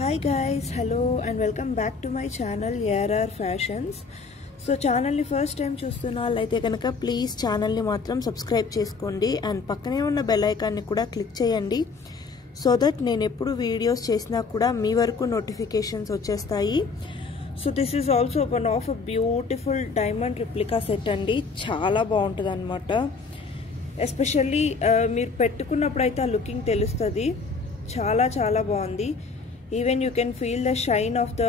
Hi guys, hello and welcome back to my channel ARR Fashions. So channel ni first time చూస్తున్నట్లయితే కనుక please channel ని మాత్రం subscribe చేసుకోండి and పక్కనే ఉన్న బెల్ ఐకాన్ ని కూడా క్లిక్ చేయండి సో దట్ నేను ఎప్పుడు వీడియోస్ చేసినా కూడా మీ వరకు నోటిఫికేషన్స్ వచ్చేస్తాయి. So this is also one of a beautiful diamond replica set అండి. చాలా బాగుంటుంది అనమాట. ఎస్పెషల్లీ మీరు పెట్టుకున్నప్పుడు అయితే ఆ లుకింగ్ తెలుస్తుంది. చాలా చాలా బాగుంది. Even you can feel the shine of the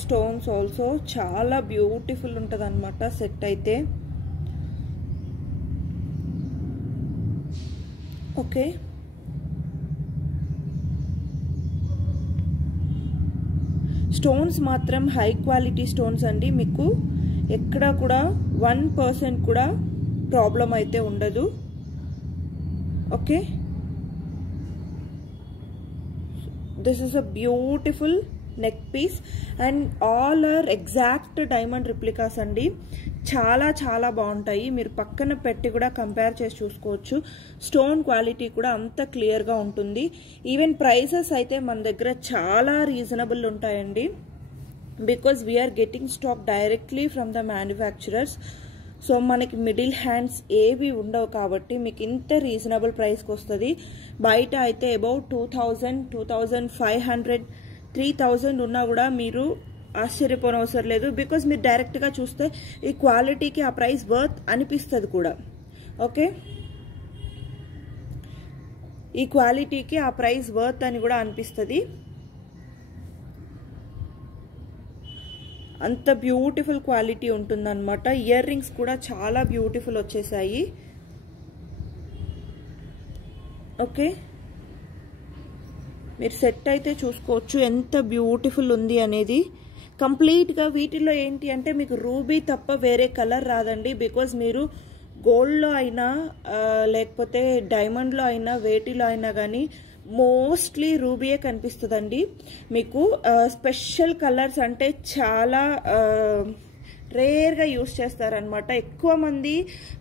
stones also. చాలా బ్యూటిఫుల్ ఉంటుంది అనమాట సెట్ అయితే. ఓకే, స్టోన్స్ మాత్రం హై క్వాలిటీ స్టోన్స్ అండి. మీకు ఎక్కడ కూడా 1% కూడా ప్రాబ్లం అయితే ఉండదు. Okay, this is a beautiful neck piece and all are exact diamond replicas అండి. చాలా చాలా బాగుంటాయి. మీరు పక్కన పెట్టి కూడా కంపేర్ చేసి చూసుకోవచ్చు. స్టోన్ క్వాలిటీ కూడా అంత క్లియర్గా ఉంటుంది. ఈవెన్ ప్రైసెస్ అయితే మన దగ్గర చాలా రీజనబుల్ ఉంటాయండి. Because we're getting stock directly from the manufacturers. So మనకి మిడిల్ హ్యాండ్స్ ఏవి ఉండవు కాబట్టి మీకు ఇంత రీజనబుల్ ప్రైస్కి వస్తుంది. బయట అయితే అబౌట్ 2000, 2500, 3000 ఉన్నా కూడా మీరు ఆశ్చర్యపోనవసరం లేదు. బికాజ్ మీరు డైరెక్ట్గా చూస్తే ఈ క్వాలిటీకి ఆ ప్రైస్ వర్త్ అనిపిస్తుంది కూడా. ఓకే, ఈ క్వాలిటీకి ఆ ప్రైస్ వర్త్ అని కూడా అనిపిస్తుంది. అంత బ్యూటిఫుల్ క్వాలిటీ ఉంటుందన్నమాట. ఇయర్ రింగ్స్ కూడా చాలా బ్యూటిఫుల్ వచ్చేసాయి. ఓకే, మీరు సెట్ అయితే చూసుకోవచ్చు ఎంత బ్యూటిఫుల్ ఉంది అనేది. కంప్లీట్గా వీటిలో ఏంటి అంటే మీకు రూబీ తప్ప వేరే కలర్ రాదండి. బికాజ్ మీరు గోల్డ్లో అయినా లేకపోతే డైమండ్లో అయినా వేటిలో అయినా కానీ మోస్ట్లీ రూబీయే కనిపిస్తుందండి. మీకు స్పెషల్ కలర్స్ అంటే చాలా రేర్గా యూస్ చేస్తారనమాట. ఎక్కువ మంది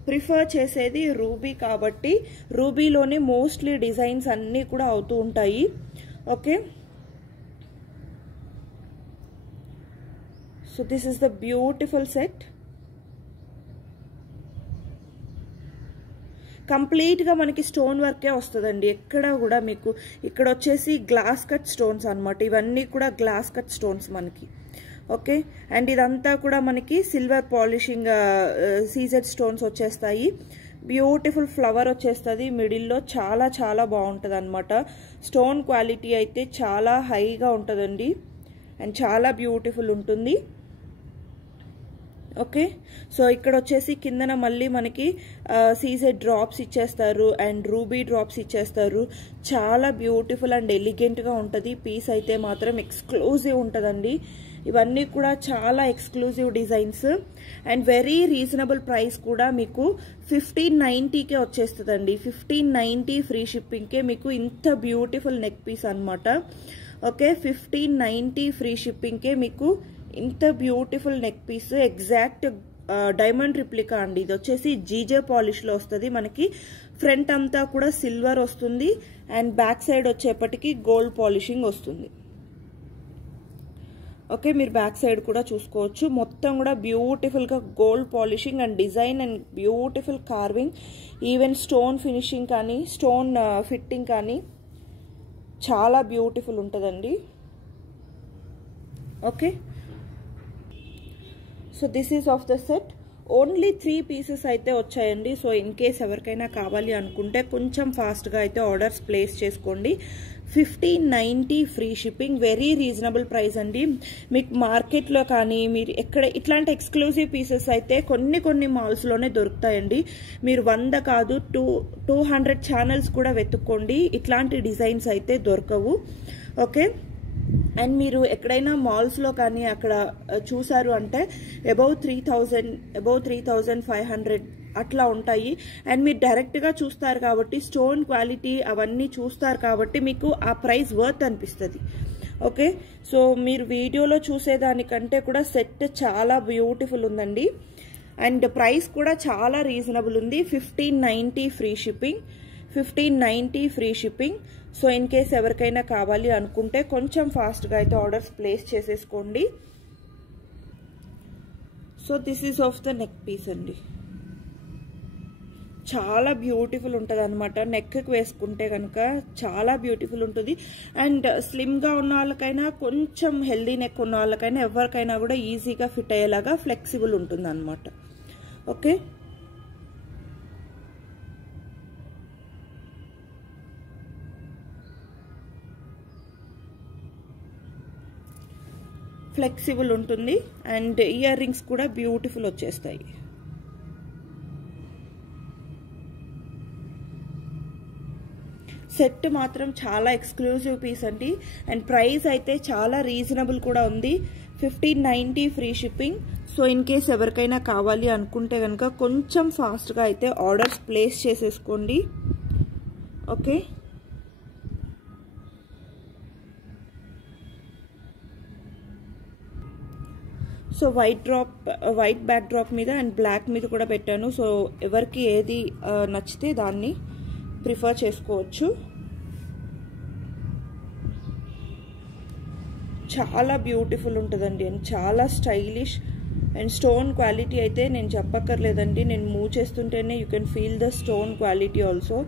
ప్రిఫర్ చేసేది రూబీ కాబట్టి రూబీలోనే మోస్ట్లీ డిజైన్స్ అన్నీ కూడా అవుతూ ఉంటాయి. Okay, so this is the beautiful set. కంప్లీట్గా మనకి స్టోన్ వర్కే వస్తుందండి. ఎక్కడ కూడా మీకు ఇక్కడ వచ్చేసి గ్లాస్ కట్ స్టోన్స్ అనమాట. ఇవన్నీ కూడా గ్లాస్ కట్ స్టోన్స్ మనకి. ఓకే, అండ్ ఇదంతా కూడా మనకి సిల్వర్ పాలిషింగ్ సీజెడ్ స్టోన్స్ వచ్చేస్తాయి. బ్యూటిఫుల్ ఫ్లవర్ వచ్చేస్తుంది మిడిల్లో. చాలా చాలా బాగుంటుంది అనమాట. స్టోన్ క్వాలిటీ అయితే చాలా హైగా ఉంటుందండి అండ్ చాలా బ్యూటిఫుల్ ఉంటుంది. ఓకే, సో ఇక్కడ వచ్చేసి కిందన మళ్ళీ మనకి సీజెడ్ డ్రాప్స్ ఇచ్చేస్తారు అండ్ రూబీ డ్రాప్స్ ఇచ్చేస్తారు. చాలా బ్యూటిఫుల్ అండ్ ఎలిగెంట్గా ఉంటుంది. పీస్ అయితే మాత్రం ఎక్స్క్లూజివ్ ఉంటుందండి. ఇవన్నీ కూడా చాలా exclusive designs and very reasonable price కూడా. మీకు 1590కే వచ్చేస్తుందండి. 1590 ఫ్రీ షిప్పింగ్కే మీకు ఇంత బ్యూటిఫుల్ నెక్ పీస్ అనమాట. ఓకే, 1590 ఫ్రీ షిప్పింగ్కే మీకు ఇంత beautiful neck piece. Exact diamond replica అండి. ఇది వచ్చేసి జీజే పాలిష్లో వస్తుంది. మనకి ఫ్రంట్ అంతా కూడా సిల్వర్ వస్తుంది అండ్ బ్యాక్ సైడ్ వచ్చేపటికి గోల్డ్ పాలిషింగ్ వస్తుంది. ఓకే, మీరు బ్యాక్ సైడ్ కూడా చూసుకోవచ్చు. మొత్తం కూడా బ్యూటిఫుల్గా gold polishing and design and beautiful carving. Even stone finishing కానీ స్టోన్ ఫిట్టింగ్ కానీ చాలా బ్యూటిఫుల్ ఉంటుందండి. Okay, so this is of the set. Only 3 pieces అయితే వచ్చాయండి. సో ఇన్ కేస్ ఎవరికైనా కావాలి అనుకుంటే కొంచెం ఫాస్ట్గా అయితే ఆర్డర్స్ ప్లేస్ చేసుకోండి. 1590 free shipping. Very reasonable price అండి. మీకు మార్కెట్లో కానీ మీరు ఎక్కడ ఇట్లాంటి ఎక్స్క్లూజివ్ పీసెస్ అయితే కొన్ని మాల్స్లోనే దొరుకుతాయండి. మీరు 100 కాదు 200 ఛానల్స్ కూడా వెతుక్కోండి, ఇట్లాంటి డిజైన్స్ అయితే దొరకవు. ఓకే, అండ్ మీరు ఎక్కడైనా మాల్స్లో కానీ అక్కడ చూసారు అంటే అబౌవ్ 3500 అట్లా ఉంటాయి. అండ్ మీరు డైరెక్ట్గా చూస్తారు కాబట్టి స్టోన్ క్వాలిటీ అవన్నీ చూస్తారు కాబట్టి మీకు ఆ ప్రైస్ వర్త్ అనిపిస్తుంది. ఓకే, సో మీరు వీడియోలో చూసేదానికంటే కూడా సెట్ చాలా బ్యూటిఫుల్ ఉందండి అండ్ ప్రైస్ కూడా చాలా రీజనబుల్ ఉంది. 1590 free shipping. 1590 free shipping. So in case ఎవరికైనా కావాలి అనుకుంటే కొంచెం ఫాస్ట్గా అయితే ఆర్డర్స్ ప్లేస్ చేసేసుకోండి. So this is of the neck piece అండి. చాలా బ్యూటిఫుల్ ఉంటుంది అనమాట. నెక్కి వేసుకుంటే కనుక చాలా బ్యూటిఫుల్ ఉంటుంది. అండ్ స్లిమ్గా ఉన్న వాళ్ళకైనా కొంచెం హెల్దీ నెక్ ఉన్న వాళ్ళకైనా ఎవరికైనా కూడా ఈజీగా ఫిట్ అయ్యేలాగా ఫ్లెక్సిబుల్ ఉంటుంది అనమాట. ఓకే, ఫ్లెక్సిబుల్ ఉంటుంది. అండ్ ఇయర్ రింగ్స్ కూడా బ్యూటిఫుల్ వచ్చేస్తాయి. సెట్ మాత్రం చాలా ఎక్స్క్లూజివ్ పీస్ అండి. అండ్ ప్రైస్ అయితే చాలా రీజనబుల్ కూడా ఉంది. 1590 free shipping. So in case ఎవరికైనా కావాలి అనుకుంటే కనుక కొంచెం ఫాస్ట్గా అయితే ఆర్డర్స్ ప్లేస్ చేసేసుకోండి. Okay, so white back drop మీద అండ్ బ్లాక్ మీద కూడా పెట్టాను. సో ఎవరికి ఏది నచ్చితే దాన్ని ప్రిఫర్ చేసుకోవచ్చు. చాలా బ్యూటిఫుల్ ఉంటుందండి అండ్ చాలా స్టైలిష్. అండ్ స్టోన్ క్వాలిటీ అయితే నేను చెప్పక్కర్లేదండి, నేను మూవ్ చేస్తుంటేనే you can feel the stone quality also.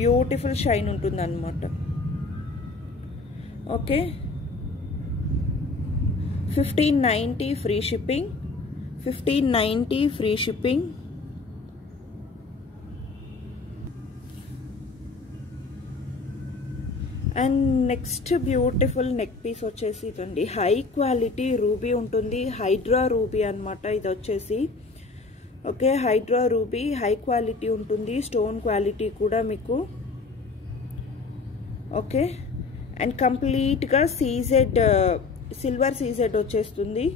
Beautiful shine ఉంటుంది అన్నమాట. Okay, 1590 free shipping. 1590 free shipping. And next beautiful neck piece వచ్చేసి ఇదండి. హై క్వాలిటీ రూబీ ఉంటుంది. హైడ్రా రూబీ అనమాట ఇది వచ్చేసి. Okay, hydra ruby high quality ఉంటుంది. స్టోన్ క్వాలిటీ కూడా మీకు. ఓకే, అండ్ కంప్లీట్గా సీజెడ్ సిల్వర్ సీజెడ్ వచ్చేస్తుంది.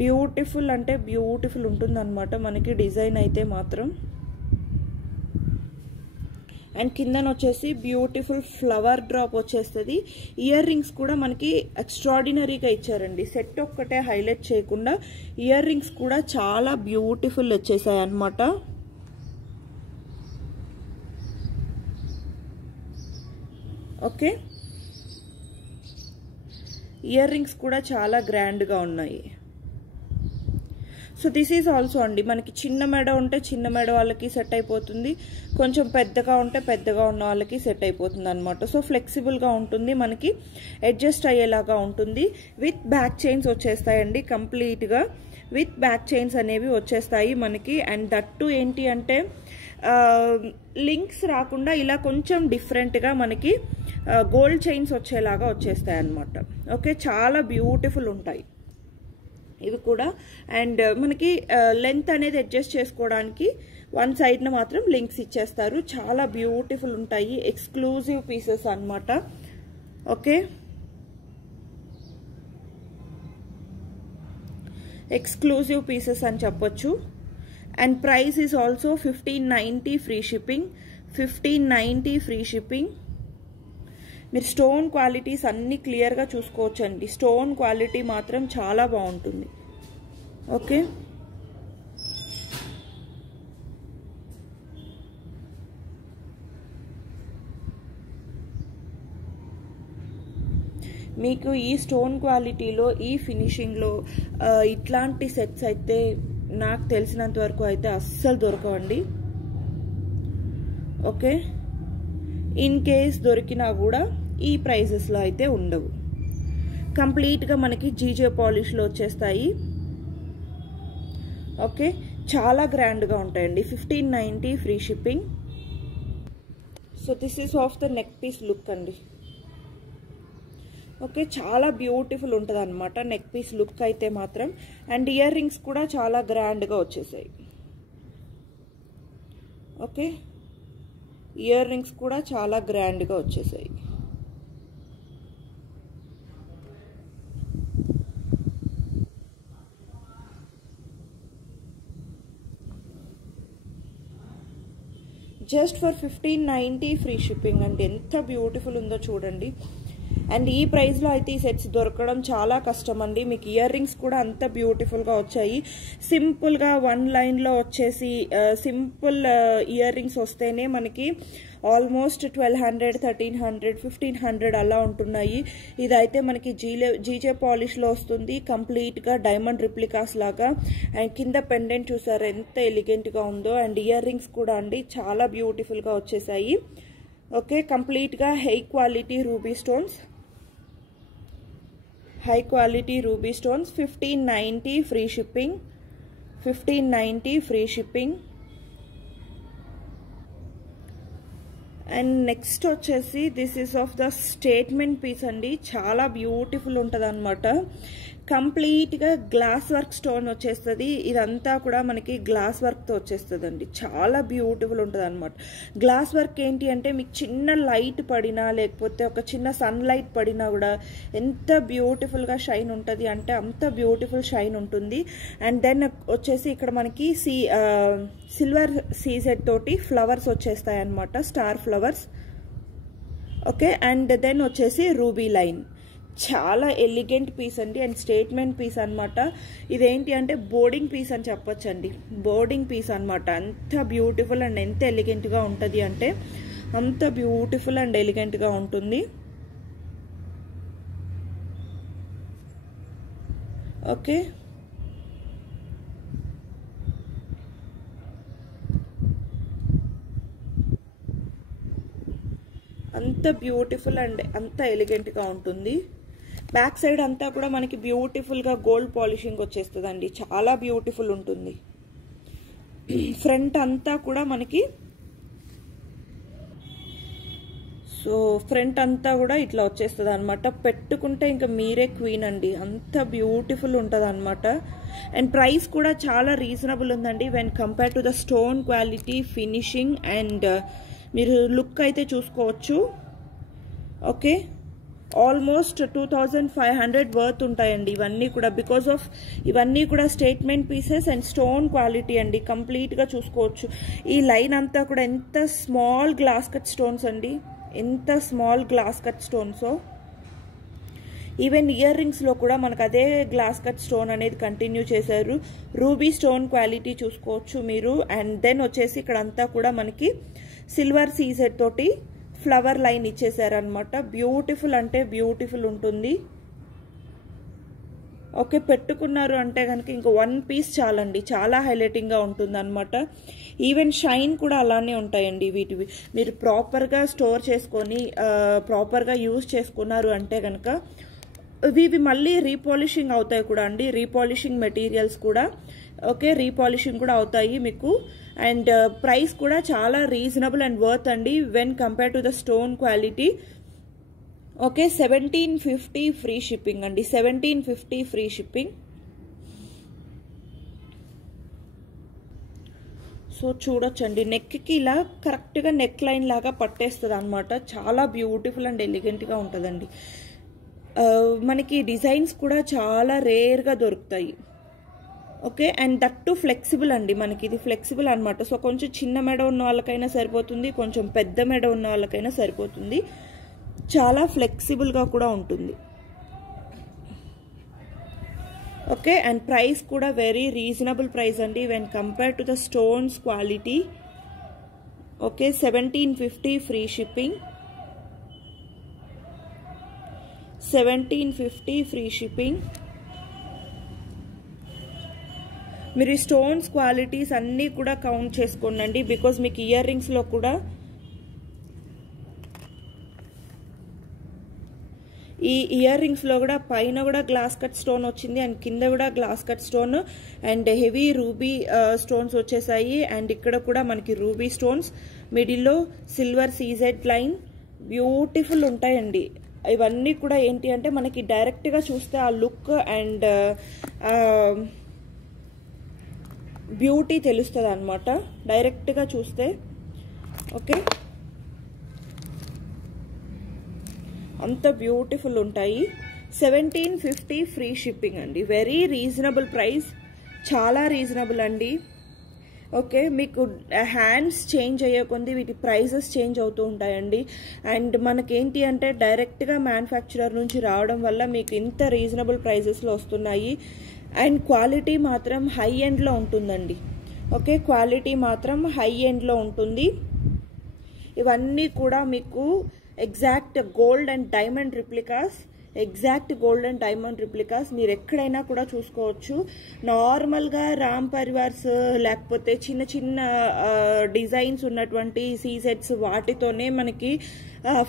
బ్యూటిఫుల్ అంటే బ్యూటిఫుల్ ఉంటుంది అనమాట మనకి డిజైన్ అయితే మాత్రం. అండ్ కిందన వచ్చేసి బ్యూటిఫుల్ ఫ్లవర్ డ్రాప్ వచ్చేస్తుంది. ఇయర్ రింగ్స్ కూడా మనకి ఎక్స్ట్రాడినరీగా ఇచ్చారండి. సెట్ ఒక్కటే హైలైట్ చేయకుండా ఇయర్ రింగ్స్ కూడా చాలా బ్యూటిఫుల్ వచ్చేసాయి అన్నమాట. ఓకే, ఇయర్ రింగ్స్ కూడా చాలా గ్రాండ్గా ఉన్నాయి. సో దిస్ ఈజ్ ఆల్సో అండి మనకి చిన్న మెడ ఉంటే చిన్న మెడ వాళ్ళకి సెట్ అయిపోతుంది, కొంచెం పెద్దగా ఉంటే పెద్దగా ఉన్న వాళ్ళకి సెట్ అయిపోతుంది అనమాట. సో ఫ్లెక్సిబుల్గా ఉంటుంది, మనకి అడ్జస్ట్ అయ్యేలాగా ఉంటుంది. విత్ బ్యాక్ చైన్స్ వచ్చేస్తాయండి, కంప్లీట్గా విత్ బ్యాక్ చైన్స్ అనేవి వచ్చేస్తాయి మనకి. అండ్ దట్టు ఏంటి అంటే లింక్స్ రాకుండా ఇలా కొంచెం డిఫరెంట్గా మనకి గోల్డ్ చైన్స్ వచ్చేలాగా వచ్చేస్తాయి అన్నమాట. ఓకే, చాలా బ్యూటిఫుల్ ఉంటాయి ఇవి కూడా. అండ్ మనకి లెంత్ అనేది అడ్జస్ట్ చేసుకోవడానికి వన్ సైడ్న మాత్రం లింక్స్ ఇచ్చేస్తారు. చాలా బ్యూటిఫుల్ ఉంటాయి, ఎక్స్క్లూజివ్ పీసెస్ అన్నమాట. ఓకే, ఎక్స్క్లూజివ్ పీసెస్ అని చెప్పొచ్చు. And price is also 1590 free shipping. 1590 free shipping. మీరు స్టోన్ క్వాలిటీస్ అన్నీ క్లియర్గా చూసుకోవచ్చు అండి. స్టోన్ క్వాలిటీ మాత్రం చాలా బాగుంటుంది. ఓకే, మీకు ఈ స్టోన్ క్వాలిటీలో ఈ ఫినిషింగ్లో ఇట్లాంటి సెట్స్ అయితే నాకు తెలిసినంత వరకు అయితే అస్సలు దొరకవండి. ఓకే, ఇన్ కేస్ దొరికినా కూడా ఈ ప్రైజెస్లో అయితే ఉండవు. కంప్లీట్గా మనకి జీజే పాలిష్లో వచ్చేస్తాయి. ఓకే, చాలా గ్రాండ్గా ఉంటాయండి. 1590 free shipping. So this is of the neck piece look అండి. ఓకే, చాలా బ్యూటిఫుల్ ఉంటుంది అనమాట నెక్ పీస్ లుక్ అయితే మాత్రం. అండ్ ఇయర్ రింగ్స్ కూడా చాలా గ్రాండ్గా వచ్చేసాయి. ఓకే, ఇయర్ రింగ్స్ కూడా చాలా గ్రాండ్గా వచ్చేసాయి. జస్ట్ ఫర్ 1590 ఫ్రీ షిప్పింగ్ అండి. ఎంత బ్యూటిఫుల్ ఉందో చూడండి. అండ్ ఈ ప్రైస్లో అయితే ఈ సెట్స్ దొరకడం చాలా కష్టం అండి. మీకు ఇయర్ రింగ్స్ కూడా అంత బ్యూటిఫుల్గా వచ్చాయి. సింపుల్గా 1 లైన్లో వచ్చేసి సింపుల్ ఇయర్ రింగ్స్ వస్తేనే మనకి ఆల్మోస్ట్ 1200, 1300, 1500 అలా ఉంటున్నాయి. ఇదైతే మనకి జీజే పాలిష్లో వస్తుంది, కంప్లీట్గా డైమండ్ రిప్లికాస్ లాగా. అండ్ కింద పెండెంట్ చూసారు ఎంత ఎలిగెంట్గా ఉందో. అండ్ ఇయర్ రింగ్స్ కూడా అండి చాలా బ్యూటిఫుల్గా వచ్చేసాయి. ఓకే, కంప్లీట్గా high quality ruby stones, 1590 free shipping, 1590 free shipping. And next వచ్చేసి this is of the statement piece అండి. చాలా బ్యూటిఫుల్ ఉంటుంది అనమాట. కంప్లీట్గా గ్లాస్ వర్క్ స్టోన్ వచ్చేస్తుంది. ఇదంతా కూడా మనకి గ్లాస్ వర్క్తో వచ్చేస్తుంది అండి. చాలా బ్యూటిఫుల్ ఉంటుంది అనమాట. గ్లాస్ వర్క్ ఏంటి అంటే మీకు చిన్న లైట్ పడినా లేకపోతే ఒక చిన్న సన్ లైట్ పడినా కూడా ఎంత బ్యూటిఫుల్గా షైన్ ఉంటుంది అంటే అంత బ్యూటిఫుల్ షైన్ ఉంటుంది. అండ్ దెన్ వచ్చేసి ఇక్కడ మనకి సిల్వర్ సీజెడ్ తోటి ఫ్లవర్స్ వచ్చేస్తాయి అనమాట, star flowers. Okay, and then వచ్చేసి రూబీ లైన్. చాలా ఎలిగెంట్ పీస్ అండి అండ్ స్టేట్మెంట్ పీస్ అనమాట. ఇదేంటి అంటే బోర్డింగ్ పీస్ అని చెప్పొచ్చండి. బోర్డింగ్ పీస్ అనమాట. అంత బ్యూటిఫుల్ అండ్ ఎంత ఎలిగెంట్గా ఉంటుంది అంటే అంత బ్యూటిఫుల్ అండ్ ఎలిగెంట్గా ఉంటుంది. ఓకే, అంత బ్యూటిఫుల్ అండ్ అంత ఎలిగెంట్గా ఉంటుంది. బ్యాక్ సైడ్ అంతా కూడా మనకి బ్యూటిఫుల్గా గోల్డ్ పాలిషింగ్ వచ్చేస్తుందండి. చాలా బ్యూటిఫుల్ ఉంటుంది. ఫ్రంట్ అంతా కూడా మనకి ఫ్రంట్ అంతా కూడా ఇట్లా వచ్చేస్తుంది అనమాట. పెట్టుకుంటే ఇంకా మీరే క్వీన్ అండి, అంత బ్యూటిఫుల్ ఉంటుంది అనమాట. అండ్ ప్రైస్ కూడా చాలా రీజనబుల్ ఉందండి when compare to the stone quality, finishing and మీరు లుక్ అయితే చూసుకోవచ్చు. ఓకే, ఆల్మోస్ట్ 2500 వర్త్ ఉంటాయండి ఇవన్నీ కూడా. బికాస్ ఆఫ్ ఇవన్నీ కూడా statement pieces and stone quality అండి. కంప్లీట్గా చూసుకోవచ్చు. ఈ లైన్ అంతా కూడా ఎంత స్మాల్ గ్లాస్ కట్ స్టోన్స్ అండి, ఎంత స్మాల్ గ్లాస్ కట్ స్టోన్సో. ఈవెన్ ఇయర్ రింగ్స్లో కూడా మనకు అదే గ్లాస్ కట్ స్టోన్ అనేది కంటిన్యూ చేశారు. రూబీ స్టోన్ క్వాలిటీ చూసుకోవచ్చు మీరు. అండ్ దెన్ వచ్చేసి ఇక్కడ అంతా కూడా మనకి సిల్వర్ సీజెడ్ తోటి ఫ్లవర్ లైన్ ఇచ్చేసారనమాట. బ్యూటిఫుల్ అంటే బ్యూటిఫుల్ ఉంటుంది. ఓకే, పెట్టుకున్నారు అంటే కనుక ఇంకో 1 పీస్ చాలండి, చాలా హైలైటింగ్గా ఉంటుంది అనమాట. ఈవెన్ షైన్ కూడా అలానే ఉంటాయండి వీటివి. మీరు ప్రాపర్గా స్టోర్ చేసుకొని ప్రాపర్గా యూజ్ చేసుకున్నారు అంటే కనుక ఇవి మళ్ళీ రీపాలిషింగ్ అవుతాయి కూడా అండి. రీపాలిషింగ్ మెటీరియల్స్ కూడా ఓకే, రీపాలిషింగ్ కూడా అవుతాయి మీకు. అండ్ ప్రైస్ కూడా చాలా రీజనబుల్ అండ్ వర్త్ అండి when compare to the stone quality. Okay, 1750 free shipping అండి, 1750 ఫ్రీ షిప్పింగ్. సో చూడొచ్చండి, నెక్కి ఇలా కరెక్ట్గా నెక్ లైన్ లాగా పట్టేస్తుంది అనమాట. చాలా బ్యూటిఫుల్ అండ్ ఎలిగెంట్గా ఉంటుందండి. మనకి డిజైన్స్ కూడా చాలా రేర్గా దొరుకుతాయి. Okay, and that to flexible అండి. మనకి ఇది ఫ్లెక్సిబుల్ అనమాట. సో కొంచెం చిన్న మెడ ఉన్న వాళ్ళకైనా సరిపోతుంది, కొంచెం పెద్ద మెడ ఉన్న వాళ్ళకైనా సరిపోతుంది. చాలా ఫ్లెక్సిబుల్గా కూడా ఉంటుంది. ఓకే, అండ్ ప్రైస్ కూడా వెరీ రీజనబుల్ ప్రైస్ అండి when compare to the stones quality. Okay, 1750 free shipping, 1750 free shipping. మీరు ఈ స్టోన్స్ క్వాలిటీస్ అన్నీ కూడా కౌంట్ చేసుకోండి. బికాజ్ మీకు ఇయర్ రింగ్స్లో కూడా ఈ ఇయర్ రింగ్స్లో కూడా పైన కూడా గ్లాస్ కట్ స్టోన్ వచ్చింది అండ్ కింద కూడా glass cut stone and heavy ruby stones వచ్చేసాయి. అండ్ ఇక్కడ కూడా మనకి రూబీ స్టోన్స్, మిడిల్లో సిల్వర్ సీజెడ్ లైన్, బ్యూటిఫుల్ ఉంటాయండి. ఇవన్నీ కూడా ఏంటి అంటే మనకి డైరెక్ట్గా చూస్తే ఆ లుక్ అండ్ బ్యూటీ తెలుస్తుంది అనమాట డైరెక్ట్గా చూస్తే. ఓకే, అంత బ్యూటిఫుల్ ఉంటాయి. 1750 ఫ్రీ షిప్పింగ్ అండి. వెరీ రీజనబుల్ ప్రైస్, చాలా రీజనబుల్ అండి. ఓకే, మీకు హ్యాండ్స్ చేంజ్ అయ్యే కొద్ది వీటి ప్రైజెస్ చేంజ్ అవుతూ ఉంటాయండి. అండ్ మనకేంటి అంటే డైరెక్ట్గా మ్యానుఫ్యాక్చరర్ నుంచి రావడం వల్ల మీకు ఇంత రీజనబుల్ ప్రైజెస్లో వస్తున్నాయి. అండ్ క్వాలిటీ మాత్రం హై ఎండ్లో ఉంటుందండి. ఓకే, క్వాలిటీ మాత్రం హై ఎండ్లో ఉంటుంది. ఇవన్నీ కూడా మీకు exact gold and diamond replicas, మీరు ఎక్కడైనా కూడా చూసుకోవచ్చు. నార్మల్గా రామ్ పరివార్స్ లేకపోతే చిన్న చిన్న డిజైన్స్ ఉన్నటువంటి సీసెట్స్ వాటితోనే మనకి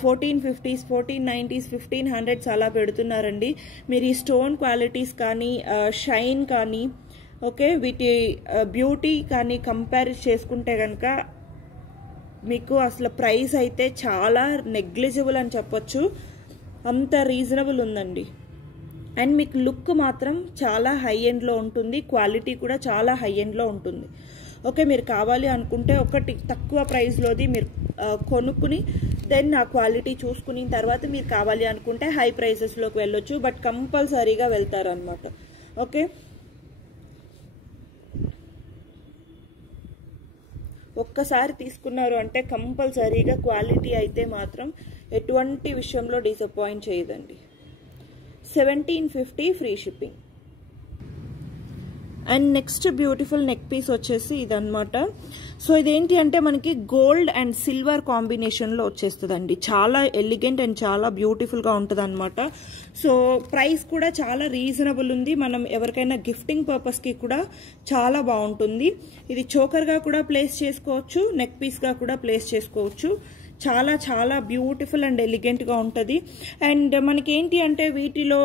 1450s, 1490s, 1500s అలా పెడుతున్నారండి. మీరు ఈ స్టోన్ క్వాలిటీస్ కానీ షైన్ కానీ ఓకే వీటి బ్యూటీ కానీ కంపేర్ చేసుకుంటే కనుక మీకు అసలు ప్రైస్ అయితే చాలా నెగ్లిజిబుల్ అని చెప్పొచ్చు. అంత రీజనబుల్ ఉందండి. అండ్ మీకు లుక్ మాత్రం చాలా హై ఎండ్లో ఉంటుంది, క్వాలిటీ కూడా చాలా హై ఎండ్లో ఉంటుంది. ఓకే, మీరు కావాలి అనుకుంటే ఒకటి తక్కువ ప్రైస్లోది మీరు కొనుక్కుని దెన్ ఆ క్వాలిటీ చూసుకుని తర్వాత మీరు కావాలి అనుకుంటే హై ప్రైసెస్లోకి వెళ్ళొచ్చు. బట్ కంపల్సరీగా వెళ్తారు అనమాట. ఓకే, ఒక్కసారి తీసుకున్నారు అంటే కంపల్సరీగా క్వాలిటీ అయితే మాత్రం ఎటువంటి విషయంలో డిసప్పాయింట్ చేయదండి. 1750 free shipping. And next beautiful neck piece వచ్చేసి ఇదన్నమాట. సో ఇదేంటి అంటే మనకి గోల్డ్ అండ్ సిల్వర్ కాంబినేషన్లో వచ్చేస్తుందండి. చాలా ఎలిగెంట్ అండ్ చాలా బ్యూటిఫుల్గా ఉంటుంది అనమాట. సో ప్రైస్ కూడా చాలా రీజనబుల్ ఉంది. మనం ఎవరికైనా గిఫ్టింగ్ పర్పస్కి కూడా చాలా బాగుంటుంది. ఇది చోకర్గా కూడా ప్లేస్ చేసుకోవచ్చు, నెక్ పీస్గా కూడా ప్లేస్ చేసుకోవచ్చు. చాలా చాలా బ్యూటిఫుల్ అండ్ ఎలిగెంట్గా ఉంటుంది. అండ్ మనకేంటి అంటే వీటిలో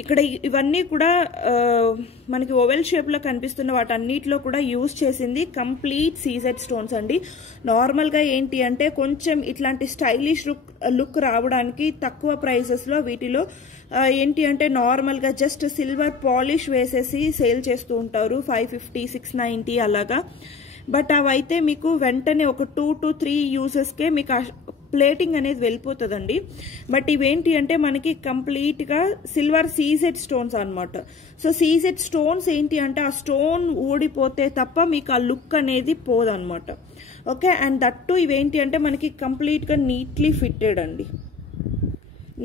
ఇక్కడ ఇవన్నీ కూడా మనకి ఓవెల్ షేప్లో కనిపిస్తున్న వాటన్నిటిలో కూడా యూజ్ చేసింది కంప్లీట్ సీజెడ్ స్టోన్స్ అండి. నార్మల్గా ఏంటి అంటే కొంచెం ఇట్లాంటి స్టైలిష్ లుక్ రావడానికి తక్కువ ప్రైసెస్లో వీటిలో ఏంటి అంటే నార్మల్గా జస్ట్ సిల్వర్ పాలిష్ వేసేసి సేల్ చేస్తూ ఉంటారు 550, 690 అలాగా. బట్ అవైతే మీకు వెంటనే ఒక 2 to 3 యూజెస్కే మీకు ప్లేటింగ్ అనేది వెళ్ళిపోతుందండి. బట్ ఇవేంటి అంటే మనకి కంప్లీట్గా సిల్వర్ సీజెడ్ స్టోన్స్ అనమాట. సో సీజెడ్ స్టోన్స్ ఏంటి అంటే ఆ స్టోన్ ఊడిపోతే తప్ప మీకు ఆ లుక్ అనేది పోదనమాట. ఓకే, అండ్ దట్టు ఇవేంటి అంటే మనకి కంప్లీట్గా నీట్లీ ఫిట్టెడ్ అండి.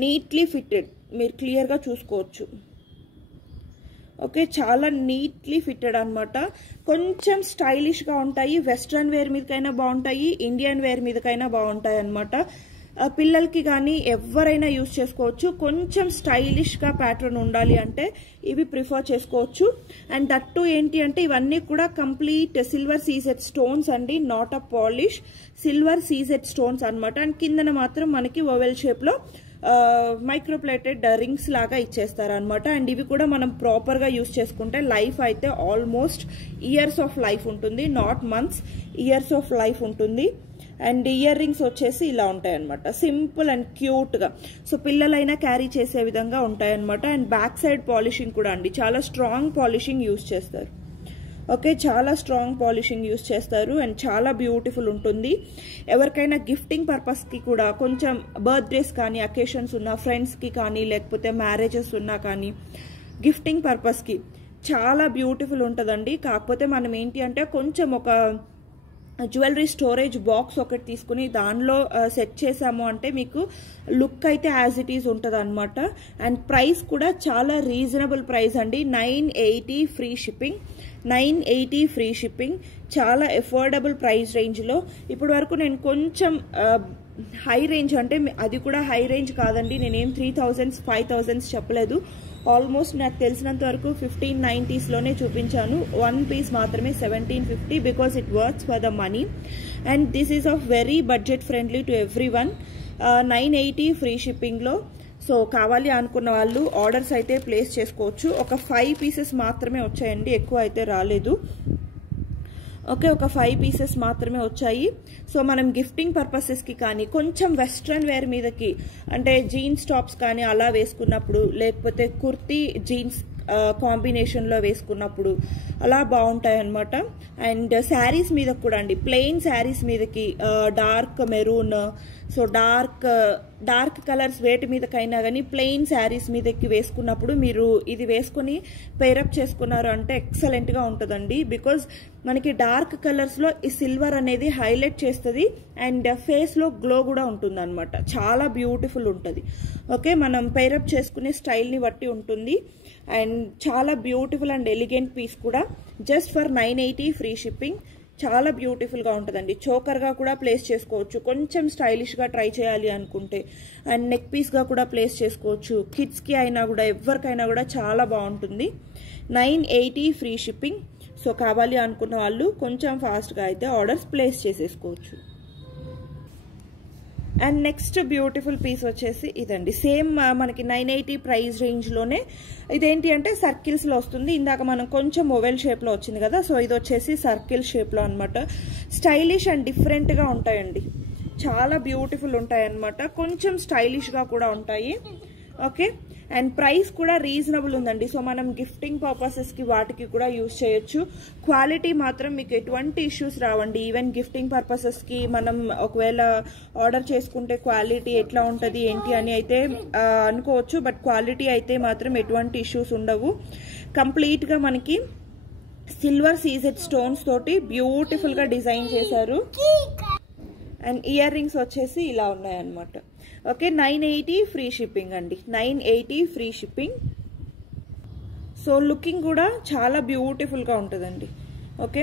నీట్లీ ఫిట్టెడ్ మీరు క్లియర్గా చూసుకోవచ్చు. ఓకే, చాలా నీట్లీ ఫిట్టెడ్ అనమాట. కొంచెం స్టైలిష్గా ఉంటాయి. వెస్ట్రన్ వేర్ మీదకైనా బాగుంటాయి, ఇండియన్ వేర్ మీదకైనా బాగుంటాయి అనమాట. పిల్లలకి కానీ ఎవరైనా యూజ్ చేసుకోవచ్చు. కొంచెం స్టైలిష్గా ప్యాటర్న్ ఉండాలి అంటే ఇవి ప్రిఫర్ చేసుకోవచ్చు. అండ్ దట్టు ఏంటి అంటే ఇవన్నీ కూడా కంప్లీట్ సిల్వర్ సీజెడ్ స్టోన్స్ అండి, not a polish, silver CZ stones అనమాట. అండ్ కిందన మాత్రం మనకి ఓవెల్ షేప్లో మైక్రోప్లేటెడ్ రింగ్స్ లాగా ఇచ్చేస్తారు అనమాట. అండ్ ఇవి కూడా మనం ప్రాపర్గా యూజ్ చేసుకుంటే లైఫ్ అయితే ఆల్మోస్ట్ ఇయర్స్ ఆఫ్ లైఫ్ ఉంటుంది, not months, years of life ఉంటుంది. అండ్ ఇయర్ రింగ్స్ వచ్చేసి ఇలా ఉంటాయన్నమాట, సింపుల్ అండ్ క్యూట్గా. సో పిల్లలైనా క్యారీ చేసే విధంగా ఉంటాయన్నమాట. అండ్ బ్యాక్ సైడ్ పాలిషింగ్ కూడా అండి చాలా స్ట్రాంగ్ పాలిషింగ్ యూజ్ చేస్తారు. ఓకే, చాలా స్ట్రాంగ్ పాలిషింగ్ యూజ్ చేస్తారు అండ్ చాలా బ్యూటిఫుల్ ఉంటుంది. ఎవరికైనా గిఫ్టింగ్ పర్పస్కి కూడా కొంచెం బర్త్డేస్ కానీ అకేషన్స్ ఉన్న ఫ్రెండ్స్కి కానీ లేకపోతే మ్యారేజెస్ ఉన్నా కానీ గిఫ్టింగ్ పర్పస్కి చాలా బ్యూటిఫుల్ ఉంటుందండి. కాకపోతే మనం ఏంటి అంటే కొంచెం ఒక జ్యువెలరీ స్టోరేజ్ బాక్స్ ఒకటి తీసుకుని దానిలో సెట్ చేసాము అంటే మీకు లుక్ అయితే యాజ్ ఇట్ ఈజ్ ఉంటుంది అనమాట. అండ్ ప్రైస్ కూడా చాలా రీజనబుల్ ప్రైస్ అండి. 980 ఫ్రీ షిప్పింగ్, 980 ఫ్రీ షిప్పింగ్. చాలా ఎఫోర్డబుల్ ప్రైస్ రేంజ్లో. ఇప్పటి వరకు నేను కొంచెం హై రేంజ్ అంటే అది కూడా హై రేంజ్ కాదండి, నేనేం 3000s 5000s చెప్పలేదు. ఆల్మోస్ట్ నాకు తెలిసినంత వరకు 1590sలోనే చూపించాను. వన్ పీస్ మాత్రమే 1750 because it works for the money. And this is of very budget friendly to everyone. 980 free షిప్పింగ్లో. సో కావాలి అనుకున్న వాళ్ళు ఆర్డర్స్ అయితే ప్లేస్ చేసుకోవచ్చు. ఒక 5 పీసెస్ మాత్రమే వచ్చాయండి, ఎక్కువ అయితే రాలేదు. ఓకే, ఒక 5 పీసెస్ మాత్రమే వచ్చాయి. సో మనం గిఫ్టింగ్ పర్పసెస్కి కానీ కొంచెం వెస్ట్రన్ వేర్ మీదకి అంటే జీన్స్ టాప్స్ కానీ అలా వేసుకున్నప్పుడు లేకపోతే కుర్తీ జీన్స్ కాంబినేషన్లో వేసుకున్నప్పుడు అలా బాగుంటాయి అన్నమాట. అండ్ శారీస్ మీద కూడా అండి, ప్లెయిన్ శారీస్ మీదకి dark maroon so dark colours వేటి మీదకైనా కానీ ప్లెయిన్ శారీస్ మీదకి వేసుకున్నప్పుడు మీరు ఇది వేసుకుని పేరప్ చేసుకున్నారు అంటే ఎక్సలెంట్గా ఉంటుందండి. బికాజ్ మనకి డార్క్ కలర్స్లో ఈ సిల్వర్ అనేది హైలైట్ చేస్తుంది అండ్ ఫేస్లో గ్లో కూడా ఉంటుంది అనమాట. చాలా బ్యూటిఫుల్ ఉంటుంది. ఓకే, మనం పేరప్ చేసుకునే స్టైల్ని బట్టి ఉంటుంది. అండ్ చాలా బ్యూటిఫుల్ అండ్ ఎలిగెంట్ పీస్ కూడా. Just for 980 free shipping. చాలా బ్యూటిఫుల్గా ఉంటుందండి. చోకర్గా కూడా ప్లేస్ చేసుకోవచ్చు, కొంచెం స్టైలిష్గా ట్రై చేయాలి అనుకుంటే. అండ్ నెక్ పీస్గా కూడా ప్లేస్ చేసుకోవచ్చు. కిడ్స్కి అయినా కూడా ఎవరికైనా కూడా చాలా బాగుంటుంది. 980 ఫ్రీ షిప్పింగ్. సో కావాలి అనుకున్న వాళ్ళు కొంచెం ఫాస్ట్గా అయితే ఆర్డర్స్ ప్లేస్ చేసేసుకోవచ్చు. అండ్ నెక్స్ట్ బ్యూటిఫుల్ పీస్ వచ్చేసి ఇదండి. సేమ్ మనకి 980 ప్రైస్ రేంజ్లోనే. ఇదేంటి అంటే సర్కిల్స్లో వస్తుంది. ఇందాక మనం కొంచెం ఓవెల్ షేప్లో వచ్చింది కదా, సో ఇది వచ్చేసి సర్కిల్ షేప్లో అనమాట. స్టైలిష్ అండ్ డిఫరెంట్గా ఉంటాయండి. చాలా బ్యూటిఫుల్ ఉంటాయి అనమాట. కొంచెం స్టైలిష్గా కూడా ఉంటాయి. ఓకే, అండ్ ప్రైస్ కూడా రీజనబుల్ ఉందండి. సో మనం గిఫ్టింగ్ పర్పసెస్కి వాటికి కూడా యూజ్ చేయొచ్చు. క్వాలిటీ మాత్రం మీకు ఎటువంటి ఇష్యూస్ రావండి. ఈవెన్ గిఫ్టింగ్ పర్పసెస్కి మనం ఒకవేళ ఆర్డర్ చేసుకుంటే క్వాలిటీ ఎట్లా ఉంటుంది ఏంటి అని అయితే అనుకోవచ్చు. బట్ క్వాలిటీ అయితే మాత్రం ఎటువంటి ఇష్యూస్ ఉండవు. కంప్లీట్గా మనకి సిల్వర్ సీజెడ్ స్టోన్స్ తోటి బ్యూటిఫుల్గా డిజైన్ చేశారు. అండ్ ఇయర్ రింగ్స్ వచ్చేసి ఇలా ఉన్నాయన్నమాట. ఓకే, 980 ఫ్రీ షిప్పింగ్ అండి. 980 ఫ్రీ షిప్పింగ్. సో లుకింగ్ కూడా చాలా బ్యూటిఫుల్గా ఉంటుందండి. ఓకే,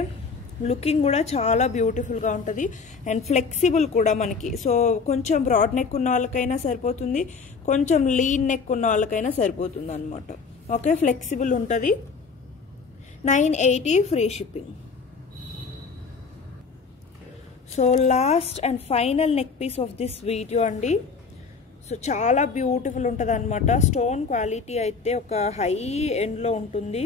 లుకింగ్ కూడా చాలా బ్యూటిఫుల్గా ఉంటుంది అండ్ ఫ్లెక్సిబుల్ కూడా మనకి. సో కొంచెం బ్రాడ్ నెక్ ఉన్న వాళ్ళకైనా సరిపోతుంది, కొంచెం లీన్ నెక్ ఉన్న వాళ్ళకైనా సరిపోతుంది అనమాట. ఓకే, ఫ్లెక్సిబుల్ ఉంటుంది. 980 free shipping. So last and final neck piece of this video అండి. సో చాలా బ్యూటిఫుల్ ఉంటుంది అనమాట. స్టోన్ క్వాలిటీ అయితే ఒక హై ఎండ్లో ఉంటుంది,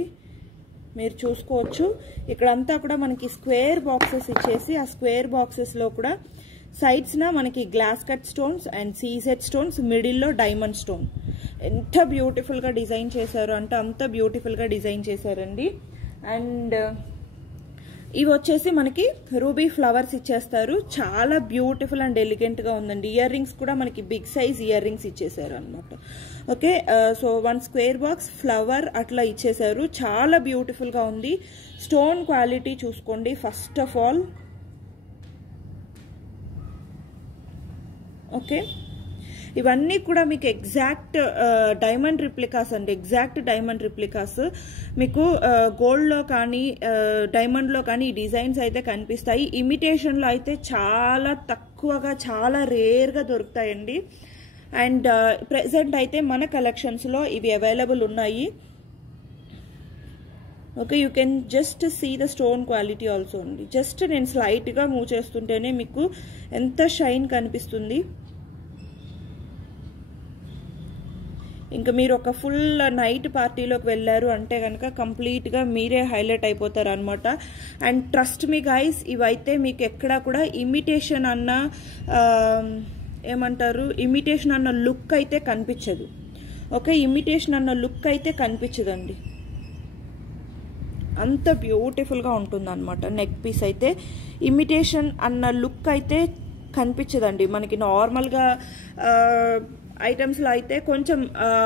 మీరు చూసుకోవచ్చు. ఇక్కడంతా కూడా మనకి స్క్వేర్ బాక్సెస్ ఇచ్చేసి ఆ స్క్వేర్ బాక్సెస్లో కూడా సైడ్స్న మనకి glass cut stones and CZ stones, మిడిల్లో డైమండ్ స్టోన్. ఎంత బ్యూటిఫుల్గా డిజైన్ చేశారు అంటే అంత బ్యూటిఫుల్గా డిజైన్ చేశారండి. అండ్ ఇవి వచ్చేసి మనకి రూబీ ఫ్లవర్స్ ఇచ్చేస్తారు. చాలా బ్యూటిఫుల్ అండ్ ఎలిగెంట్గా ఉందండి. ఇయర్ రింగ్స్ కూడా మనకి బిగ్ సైజ్ ఇయర్ రింగ్స్ ఇచ్చేసారు అనమాట. Okay, so 1 square box flower అట్లా ఇచ్చేసారు. చాలా బ్యూటిఫుల్గా ఉంది. స్టోన్ క్వాలిటీ చూసుకోండి ఫస్ట్ ఆఫ్ ఆల్. ఓకే, ఇవన్నీ కూడా మీకు ఎగ్జాక్ట్ డైమండ్ రిప్లికాస్ అండి. ఎగ్జాక్ట్ డైమండ్ రిప్లికాస్ మీకు గోల్డ్లో కానీ డైమండ్లో కానీ ఈ డిజైన్స్ అయితే కనిపిస్తాయి. ఇమిటేషన్లో అయితే చాలా తక్కువగా, చాలా రేర్గా దొరుకుతాయండి. అండ్ ప్రెసెంట్ అయితే మన కలెక్షన్స్లో ఇవి అవైలబుల్ ఉన్నాయి. Okay, you can just see the stone quality also అండి. జస్ట్ నేను స్లైట్గా మూవ్ చేస్తుంటేనే మీకు ఎంత షైన్ కనిపిస్తుంది. ఇంకా మీరు ఒక ఫుల్ నైట్ పార్టీలోకి వెళ్ళారు అంటే కనుక కంప్లీట్గా మీరే హైలైట్ అయిపోతారు అనమాట. అండ్ ట్రస్ట్ మీ గైస్, ఇవైతే మీకు ఎక్కడా కూడా ఇమిటేషన్ అన్న ఏమంటారు, ఇమిటేషన్ అన్న లుక్ అయితే కనిపించదు. ఓకే, ఇమిటేషన్ అన్న లుక్ అయితే కనిపించదండి. అంత బ్యూటిఫుల్గా ఉంటుంది అనమాట. నెక్ పీస్ అయితే ఇమిటేషన్ అన్న లుక్ అయితే కనిపించదండి. మనకి నార్మల్గా ఐటమ్స్లో అయితే కొంచెం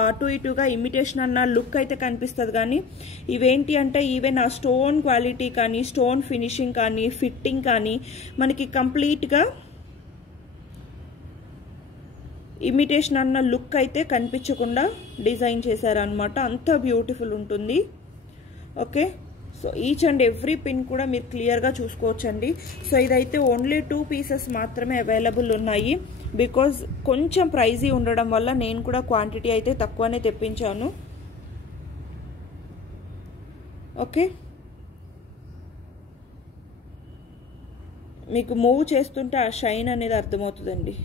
అటు ఇటుగా ఇమిటేషన్ అన్న లుక్ అయితే కనిపిస్తుంది. కానీ ఇవేంటి అంటే ఈవెన్ ఆ స్టోన్ క్వాలిటీ కానీ, స్టోన్ ఫినిషింగ్ కానీ, ఫిట్టింగ్ కానీ మనకి కంప్లీట్గా ఇమిటేషన్ అన్న లుక్ అయితే కనిపించకుండా డిజైన్ చేశారనమాట. అంత బ్యూటిఫుల్ ఉంటుంది. Okay, so each and every pin కూడా మీరు క్లియర్గా చూసుకోవచ్చండి. సో ఇదైతే ఓన్లీ 2 పీసెస్ మాత్రమే అవైలబుల్ ఉన్నాయి. బికాజ్ కొంచెం ప్రైజీ ఉండడం వల్ల నేను కూడా క్వాంటిటీ అయితే తక్కువనే తెప్పించాను. ఓకే, మీకు మూవ్ చేస్తుంటే ఆ షైన్ అనేది అర్థమవుతుందండి.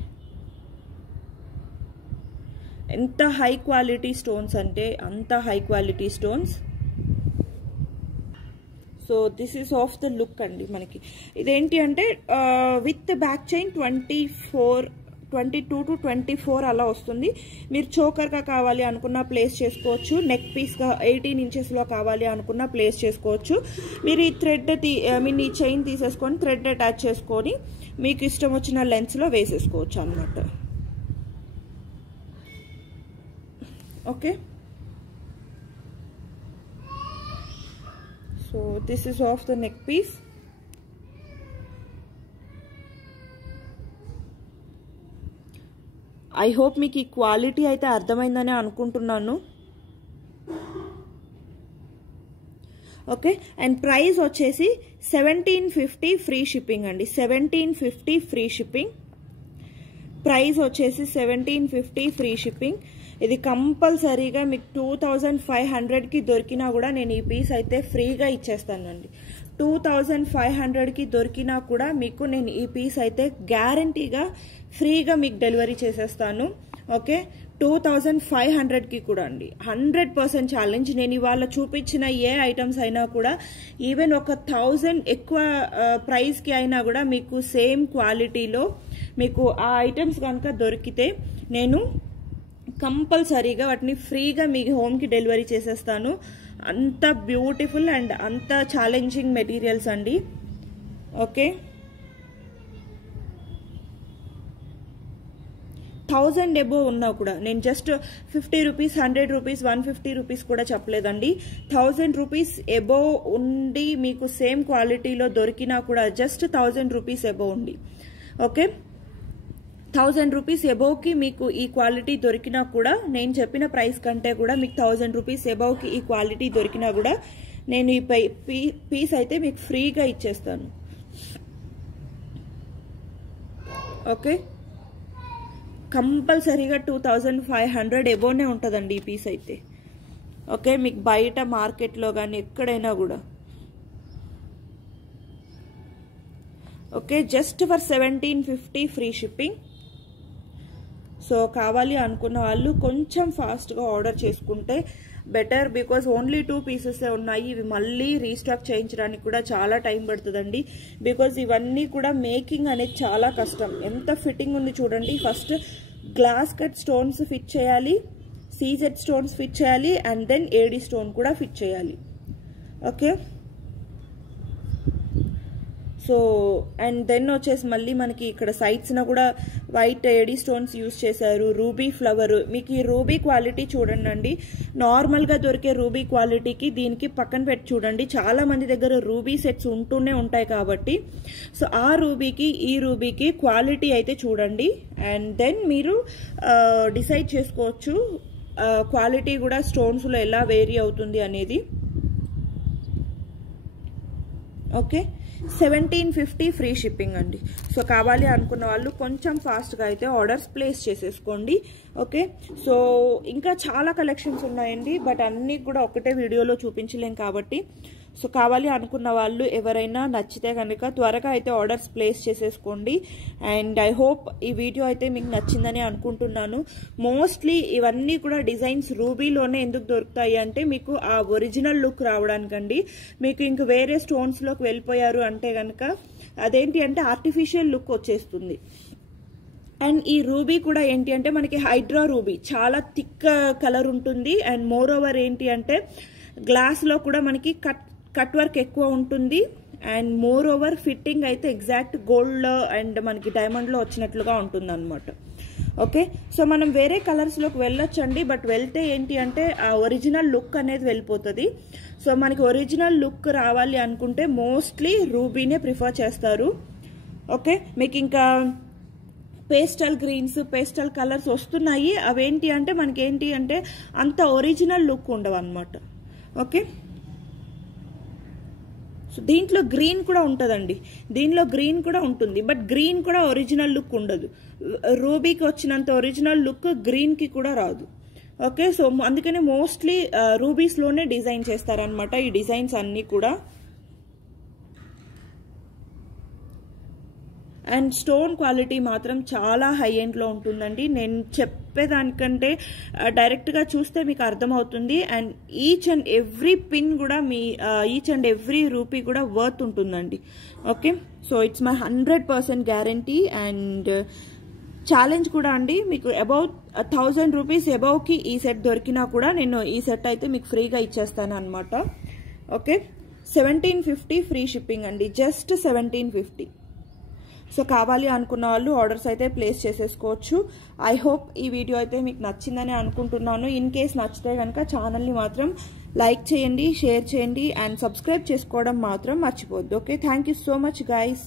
ఎంత హై క్వాలిటీ స్టోన్స్ అంటే అంత high quality stones. So this is of the look అండి. మనకి ఇదేంటి అంటే విత్ బ్యాక్ చైన్ 22 to 24 అలా వస్తుంది. మీరు చోకర్గా కావాలి అనుకున్న ప్లేస్ చేసుకోవచ్చు. నెక్ పీస్గా 18 ఇంచెస్లో కావాలి అనుకున్న ప్లేస్ చేసుకోవచ్చు. మీరు ఈ థ్రెడ్ ఈ చైన్ తీసేసుకొని థ్రెడ్ అటాచ్ చేసుకొని మీకు ఇష్టం వచ్చిన లెన్స్లో వేసేసుకోవచ్చు అన్నమాట. Okay, so this is of the neck piece. I hope మీకు ఈ క్వాలిటీ అయితే అర్థమైందని అనుకుంటున్నాను. ఓకే, అండ్ ప్రైస్ వచ్చేసి 1750 ఫ్రీ షిప్పింగ్ అండి. 1750 ఫ్రీ షిప్పింగ్. ప్రైస్ వచ్చేసి 1750 ఫ్రీ షిప్పింగ్. ఇది కంపల్సరీగా మీకు 2500కి దొరికినా కూడా నేను ఈ పీస్ అయితే ఫ్రీగా ఇచ్చేస్తానండి. 2500కి దొరికినా కూడా మీకు నేను ఈ పీస్ అయితే గ్యారంటీగా ఫ్రీగా మీకు డెలివరీ చేసేస్తాను. ఓకే, 2500కి కూడా అండి. 100% ఛాలెంజ్. నేను ఇవాళ చూపించిన ఏ ఐటమ్స్ అయినా కూడా ఈవెన్ ఒక 1000 ఎక్కువ ప్రైస్కి అయినా కూడా మీకు సేమ్ క్వాలిటీలో మీకు ఆ ఐటమ్స్ కనుక దొరికితే నేను కంపల్సరీగా వాటిని ఫ్రీగా మీ హోమ్కి డెలివరీ చేసేస్తాను. అంత బ్యూటిఫుల్ అండ్ అంత ఛాలెంజింగ్ మెటీరియల్స్ అండి. ఓకే, 1000 ఎబో ఉన్నా కూడా నేను జస్ట్ 50 రూపీస్, 100 రూపీస్, 150 రూపీస్ కూడా చెప్పలేదండి. 1000 రూపీస్ ఎబో ఉండి మీకు సేమ్ క్వాలిటీలో దొరికినా కూడా జస్ట్ 1000 రూపీస్ ఎబో ఉండి, ఓకే, 1000 రూపీస్ ఎబోవ్కి మీకు ఈ క్వాలిటీ దొరికినా కూడా నేను చెప్పిన ప్రైస్ కంటే కూడా మీకు 1000 రూపీస్ ఎబోవ్కి ఈ క్వాలిటీ దొరికినా కూడా నేను ఈ పీస్ అయితే మీకు ఫ్రీగా ఇచ్చేస్తాను. ఓకే, కంపల్సరీగా 2500 ఎబోనే ఉంటుందండి ఈ పీస్ అయితే. ఓకే, మీకు బయట మార్కెట్లో కానీ ఎక్కడైనా కూడా. Okay, just for 1750 free shipping. So కావాలి అనుకున్న వాళ్ళు కొంచెం ఫాస్ట్గా ఆర్డర్ చేసుకుంటే బెటర్, బికాజ్ ఓన్లీ 2 పీసెస్ ఉన్నాయి. ఇవి మళ్ళీ రీస్టాక్ చేయించడానికి కూడా చాలా టైం పడుతుందండి. బికాజ్ ఇవన్నీ కూడా మేకింగ్ అనేది చాలా కష్టం. ఎంత ఫిట్టింగ్ ఉంది చూడండి. First glass cut stones fit చేయాలి, సీజెడ్ స్టోన్స్ ఫిట్ చేయాలి, అండ్ దెన్ ఏడీ స్టోన్ కూడా ఫిట్ చేయాలి. ఓకే, సో అండ్ దెన్ వచ్చేసి మళ్ళీ మనకి ఇక్కడ సైడ్స్న కూడా వైట్ ఏడీ స్టోన్స్ యూజ్ చేశారు. Ruby flower. మీకు ఈ రూబీ క్వాలిటీ చూడండి అండి. నార్మల్గా దొరికే రూబీ క్వాలిటీకి దీనికి పక్కన పెట్టి చూడండి. చాలా మంది దగ్గర రూబీ సెట్స్ ఉంటూనే ఉంటాయి కాబట్టి సో ఆ రూబీకి ఈ రూబీకి క్వాలిటీ అయితే చూడండి. అండ్ దెన్ మీరు డిసైడ్ చేసుకోవచ్చు క్వాలిటీ కూడా స్టోన్స్లో ఎలా వేరీ అవుతుంది అనేది. ఓకే, 1750 ఫ్రీ షిప్పింగ్ అండి. సో కావాలి అనుకున్న వాళ్ళు కొంచెం ఫాస్ట్గా అయితే ఆర్డర్స్ ప్లేస్ చేసేసుకోండి. ఓకే, సో ఇంకా చాలా కలెక్షన్స్ ఉన్నాయండి, బట్ అన్నీ కూడా ఒకటే వీడియోలో చూపించలేం కాబట్టి సో కావాలి అనుకున్న వాళ్ళు ఎవరైనా నచ్చితే కనుక త్వరగా అయితే ఆర్డర్స్ ప్లేస్ చేసేసుకోండి. అండ్ ఐ హోప్ ఈ వీడియో అయితే మీకు నచ్చిందని అనుకుంటున్నాను. మోస్ట్లీ ఇవన్నీ కూడా డిజైన్స్ రూబీలోనే ఎందుకు దొరుకుతాయి అంటే మీకు ఆ ఒరిజినల్ లుక్ రావడానికండి. మీకు ఇంక వేరే స్టోన్స్లోకి వెళ్ళిపోయారు అంటే కనుక అదేంటి అంటే ఆర్టిఫిషియల్ లుక్ వచ్చేస్తుంది. అండ్ ఈ రూబీ కూడా ఏంటి అంటే మనకి హైడ్రా రూబీ చాలా థిక్ కలర్ ఉంటుంది. అండ్ మోర్ ఓవర్ ఏంటి అంటే గ్లాస్లో కూడా మనకి కట్ వర్క్ ఎక్కువ ఉంటుంది. అండ్ మోర్ ఓవర్ ఫిట్టింగ్ అయితే ఎగ్జాక్ట్ గోల్డ్ అండ్ మనకి డైమండ్లో వచ్చినట్లుగా ఉంటుంది అనమాట. ఓకే, సో మనం వేరే కలర్స్లోకి వెళ్ళొచ్చండి, బట్ వెళ్తే ఏంటి అంటే ఆ ఒరిజినల్ లుక్ అనేది వెళ్ళిపోతుంది. సో మనకి ఒరిజినల్ లుక్ రావాలి అనుకుంటే మోస్ట్లీ రూబీనే ప్రిఫర్ చేస్తారు. ఓకే, మీకు ఇంకా పేస్టల్ గ్రీన్స్, పేస్టల్ కలర్స్ వస్తున్నాయి. అవేంటి అంటే మనకి ఏంటి అంటే అంత ఒరిజినల్ లుక్ ఉండవు అనమాట. ఓకే, సో దీంట్లో గ్రీన్ కూడా ఉంటుందండి. దీనిలో గ్రీన్ కూడా ఉంటుంది, బట్ గ్రీన్ కూడా ఒరిజినల్ లుక్ ఉండదు. రూబీకి వచ్చినంత ఒరిజినల్ లుక్ గ్రీన్కి కూడా రాదు. ఓకే, సో అందుకనే మోస్ట్లీ రూబీస్లోనే డిజైన్ చేస్తారనమాట ఈ డిజైన్స్ అన్నీ కూడా. అండ్ స్టోన్ క్వాలిటీ మాత్రం చాలా హై ఎండ్లో ఉంటుందండి. నేను చెప్పేదానికంటే డైరెక్ట్గా చూస్తే మీకు అర్థమవుతుంది. And each and every pin కూడా మీ ఈచ్ అండ్ ఎవ్రీ రూపీ కూడా వర్త్ ఉంటుందండి. Okay, so it's my 100% guarantee. And challenge కూడా అండి, మీకు అబౌట్ 1000 రూపీస్ అబౌవ్కి ఈ సెట్ దొరికినా కూడా నేను ఈ సెట్ అయితే మీకు ఫ్రీగా ఇచ్చేస్తాను అనమాట. ఓకే, 1750 ఫ్రీ షిప్పింగ్ అండి, జస్ట్ 1750. సో కావాలి అనుకున్న వాళ్ళు ఆర్డర్స్ అయితే ప్లేస్ చేసేసుకోవచ్చు. ఐ హోప్ ఈ వీడియో అయితే మీకు నచ్చిందని అనుకుంటున్నాను. ఇన్ కేస్ నచ్చితే కనుక ఛానల్ని మాత్రం లైక్ చేయండి, షేర్ చేయండి అండ్ సబ్స్క్రైబ్ చేసుకోవడం మాత్రం మర్చిపోద్దు. Okay, thank you so much guys.